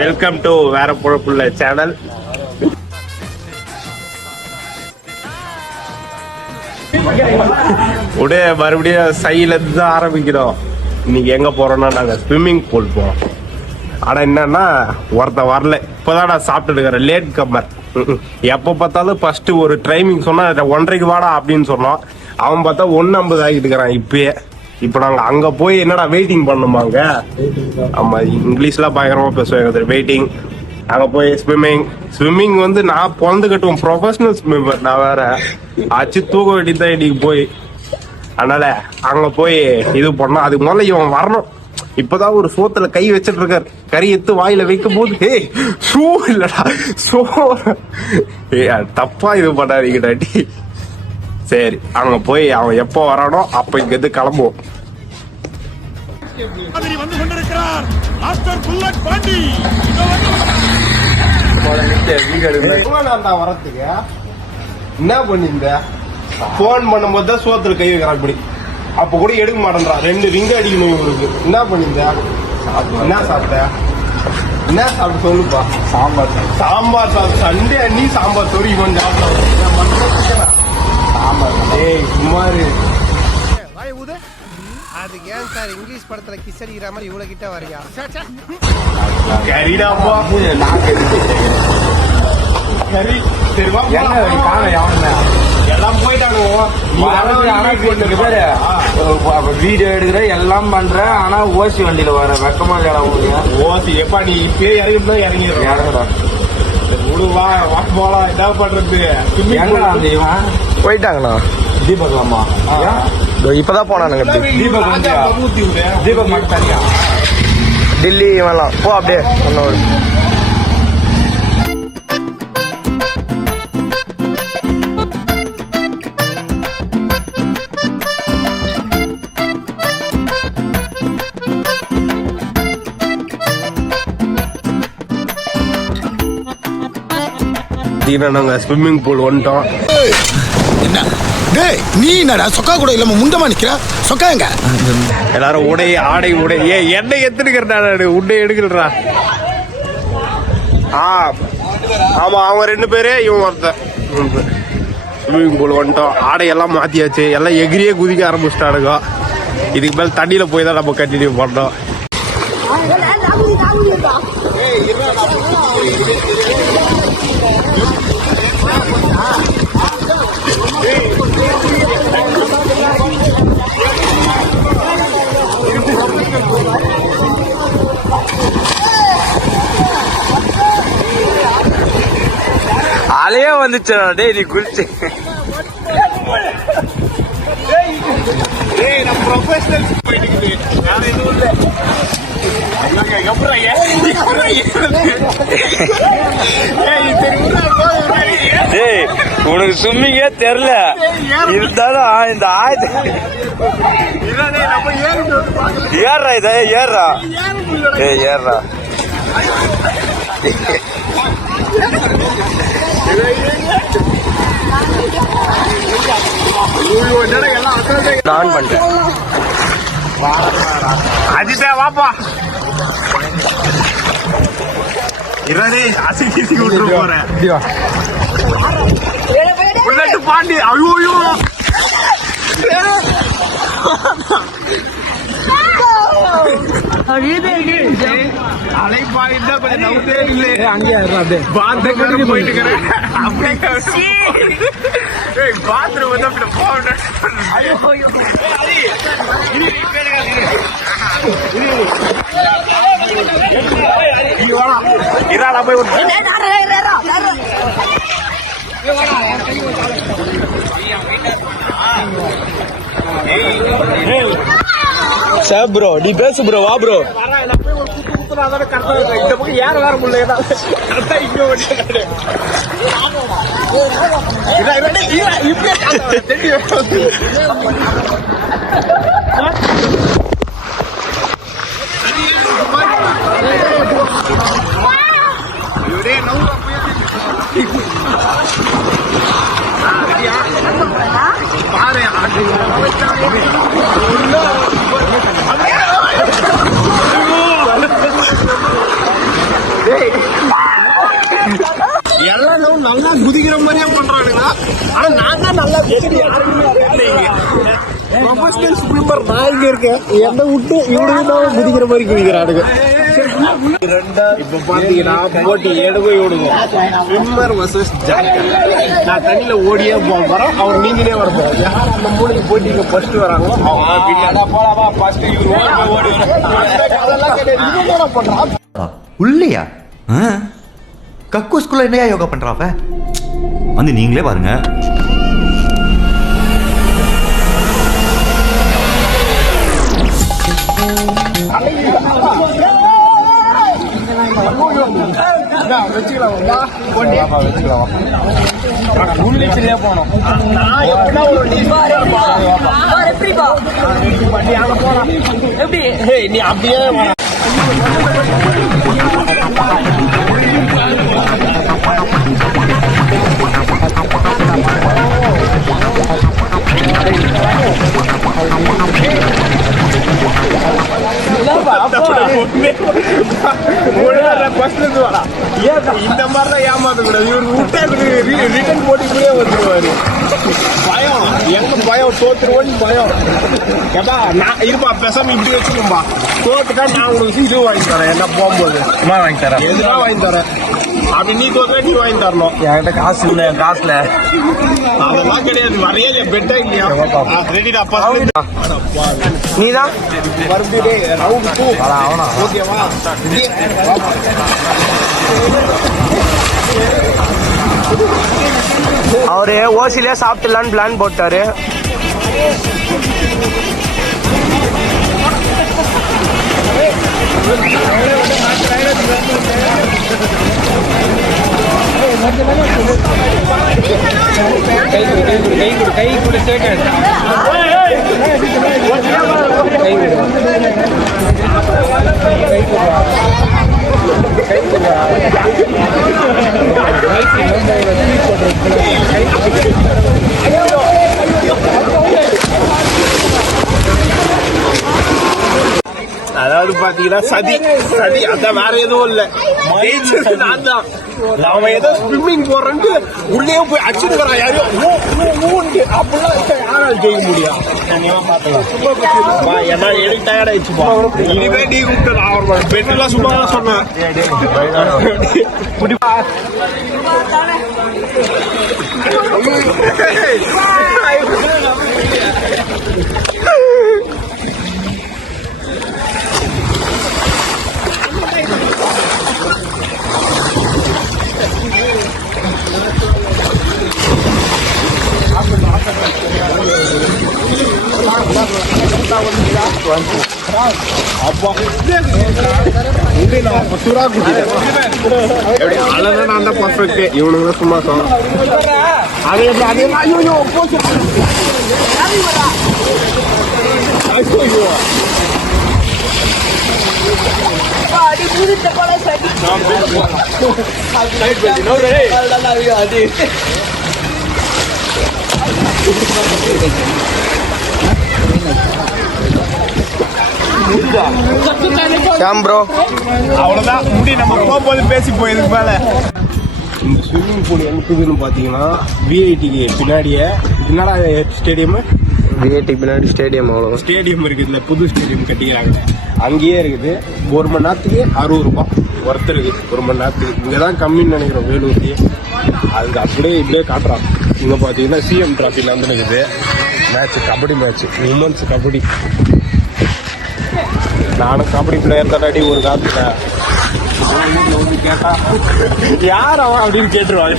Welcome to வேற பொழப்புள்ள channel. உடைய மறுபடியும் சைல இருந்து தான் ஆரம்பிக்கிறோம். இன்னைக்கு எங்க போறோம்னா நாங்க ஸ்விம்மிங் பூல் போறோம். ஆனா என்னன்னா ஒருத்த வரல, இப்பதான் நான் சாப்பிட்டு இருக்கிறேன். Late comer. எப்ப பார்த்தாலும் ஃபர்ஸ்ட் ஒரு டைமிங் சொன்னா 1:30 வாடா அப்படின்னு சொன்னோம். அவன் பார்த்தா 1:50 ஆகிட்டு இருக்கிறான் இப்பயே. இப்ப நாங்க அங்க போய் என்னடா வெயிட்டிங் பண்ணுமாங்க. ஆமா, இங்கிலீஷ்லாம் பயங்கரமா பேசுவாங்க. வெயிட்டிங் அங்க போய் ஸ்விம்மிங் வந்து நான் பிறந்து கட்டுவோம். ப்ரொஃபஷனல் ஸ்விம்மர் நான் வேற. ஆச்சு தூக்க வேண்டியதான் இன்னைக்கு போய். அதனால அங்க போய் இது பண்ணோம். அதுக்கு முதல்ல இவன் வரணும். இப்பதான் ஒரு சோத்துல கை வச்சிட்டு இருக்காரு. கறி எடுத்து வாயில வைக்கும் போது ஷூ இல்லடா ஷோ தப்பா இது பண்ணாதீங்க டாடி. சரி, அங்க போய் அவன் எப்போ வரானோ அப்ப இங்க இருந்து கிளம்புவோம். வரத்துக்கு என்ன பண்ணிருந்த? போன் பண்ணும்போது தான் சோத்துல கை வைக்கிறான். இப்படி அப்ப கூட எடுக்க மாட்டேன்றா. 2 ரிங்க அடிக்கணும் இவங்களுக்கு. என்ன பண்ணிருந்த? என்ன சாப்பிட்ட? என்ன சாப்பிட்டு சொல்லுப்பா. சாம்பார் சாப்பிட்டு சண்டே அண்ணி சாம்பார் தொறி கொஞ்சம் சாம்பார். ஏய் சுமாரு அதுக்கு ஏன் சார் இங்கிலீஷ் படத்துல கிஸ் அடிக்கிற மாதிரி இவ்வளவு கிட்ட வரையா? கறிடாப்பா கறி தெரியுமா? எல்லாம் போயிட்டாங்க. வீடியோ எடுக்கிற எல்லாம் பண்ற, ஆனா ஓசி வண்டியில வர வெக்கமா ஓசி எப்பா நீ இப்பயே இறங்கிட்டு இறங்கிடுறா. விடுவா வாக்கு போலாம். என்ன பண்றது? போயிட்டாங்கண்ணா. தீபக்லாமா இப்பதான் போனானுங்க. தீபக் மட்டும் தனியா டில்லி இவெல்லாம் போ அப்படியே. நாங்க ஸ்விம்மிங் பூல் வந்துட்டோம். நீ என்னடா சொக்கா கூட இல்லாம முண்டமா நிக்கிற? சொக்கா எங்க? எல்லாரும் ஆடை என்ன எத்தனுக்கிறா? உடை எடுக்கிறா. ஆமா, அவங்க 2 பேரு, இவன் ஒருத்தன். ஸ்விம்மிங் பூல் வந்துட்டோம். ஆடையெல்லாம் மாத்தியாச்சு. எல்லாம் எகிரியே குதிக்க ஆரம்பிச்சிட்டானுங்க. இதுக்கு மேல தண்ணியில போய் தான் நம்ம கண்டினியூ பண்ணோம். அலையே வந்துச்சு. டேய் நீ குளிச்சு உனக்கு ஸ்விம்மிங்கே தெரியல இருந்தாலும் இந்த ஏறா இத ஏறா ஏறா நான் பண்றேன். அஜிதா வாப்பா. இரே அசிங்கி விட்டு போறேன். உள்ளட்டு பாண்டி. ஐயோ அலைப்பாயிட்டா கொஞ்சம் நவுத்தே இல்லை. அங்கே பாத்ரூம் போயிட்டு இருக்கிறேன். பாத்ரூம் வந்து போன இறால போய் சார் ப்ரோ நீ பேசு ப்ரோ. வா ப்ரோ. இந்த பக்கம் யார வேற முடியல. பாரு குதிக்கிற மாதிரியே பண்றானுங்க. ஆனா நான் தான் நல்லா ப்ரொஃபஷனல் ஸ்விம்மர் நான் இங்க இருக்கேன். என்ன விட்டு இவனுக்கு தான் குதிக்கிற மாதிரி குதிக்கிறானுங்க. இப்ப பாத்தீங்கன்னா போட்டி எடுக்கவே விடுங்க. Swimmer versus jogger. நான் தண்ணியில ஓடியே போறேன். அவர் நீங்களே வர போறோம். யார் அந்த மூளைக்கு போட்டிங்க ஃபர்ஸ்ட் வராங்களோ போலாமா ஃபர்ஸ்ட் ஓடி அதெல்லாம் கிடையாது. பண்றான் உள்ளையா கக்கூஸ்குள்ள என்னையா யோகா பண்றாப்ப வந்து நீங்களே பாருங்க. நீ அப்படியே இந்த மாதிரிலாம் ஏமாத்த கூடாது. இவருக்கு ரிட்டர்ன் போட்டிக்குள்ளே வந்துருவாரு. பயம் எங்க பயம் தோத்துருவோன்னு பயம். ஏப்பா நான் இருப்பா பெசாம இப்படி வச்சுக்கோம்பா. தோத்துட்டா நான் உங்களுக்கு இது வாங்கி தரேன். என்ன போகும்போது வாங்கி தரேன், எதுனா வாங்கி தரேன். அப்படி நீ தோத்துட்டா நீ வாங்கி தரணும். என்கிட்ட காசு இல்லை, என் காசுல அதெல்லாம் கிடையாது. வரையா பெட்டா இல்லையா? ரெடிடா நீதான் மறுபடியும் ரவுண்ட் 2 ஓகேவா? அவரு ஓசிலே சாப்பிட்டுலான்னு பிளான் போட்டாரு. கை கூட சேர்க்க அதாவது பாத்தீங்கன்னா சதி அதான் வேற எதுவும் இல்ல. நான் தான் அவன் ஏதோ ஸ்விம்மிங் போறேன்ட்டு உள்ளே போய் அடிச்சுருக்கிறான். யாரையும் அப்படிலாம் யாரால் ஜெயிக்க முடியும்? ஏன்னா எனக்கு டயர்ட் ஆயிடுச்சுப்பா. இனிமே நீ கூப்பிட்டு அவர் பெட்லாம் சும்மா தான் சொன்னேன். நான் தான் பர்ஃபெக்ட். இவனுங்க சும்மா அதே ஐயோ ப்ரோ அவ்வளவுதான் முடி. நம்ம போகும்போது பேசி போயிருக்கு மேல. இந்த ஸ்விம்மிங் பூல் இருக்குதுன்னு பாத்தீங்கன்னா விஐடிக்கு பின்னாடியே என்னடா ஸ்டேடியம், விஐடி பின்னாடி ஸ்டேடியம். அவ்வளோ ஸ்டேடியம் இருக்குதுல்ல, புது ஸ்டேடியம் கட்டிக்கிறாங்க. அங்கேயே இருக்குது. 1 மணி நேரத்துக்கு 60 ரூபாய் ஒருத்தருக்கு. 1 மணி நேரத்துக்கு. இங்கதான் கம்மின்னு நினைக்கிறோம் வேலூர்லயே. அதுக்கு அப்படியே இப்படியே காட்டுறான். இங்க பாத்தீங்கன்னா சிஎம் டிராஃபி நடந்துருக்குது. Match, kabaddi match, women's kabaddi. நானும் கபடி பிளேயர் தானடி ஒரு காலத்துல. கேட்டா யார் அவன் அப்படின்னு கேட்டுருவாங்க.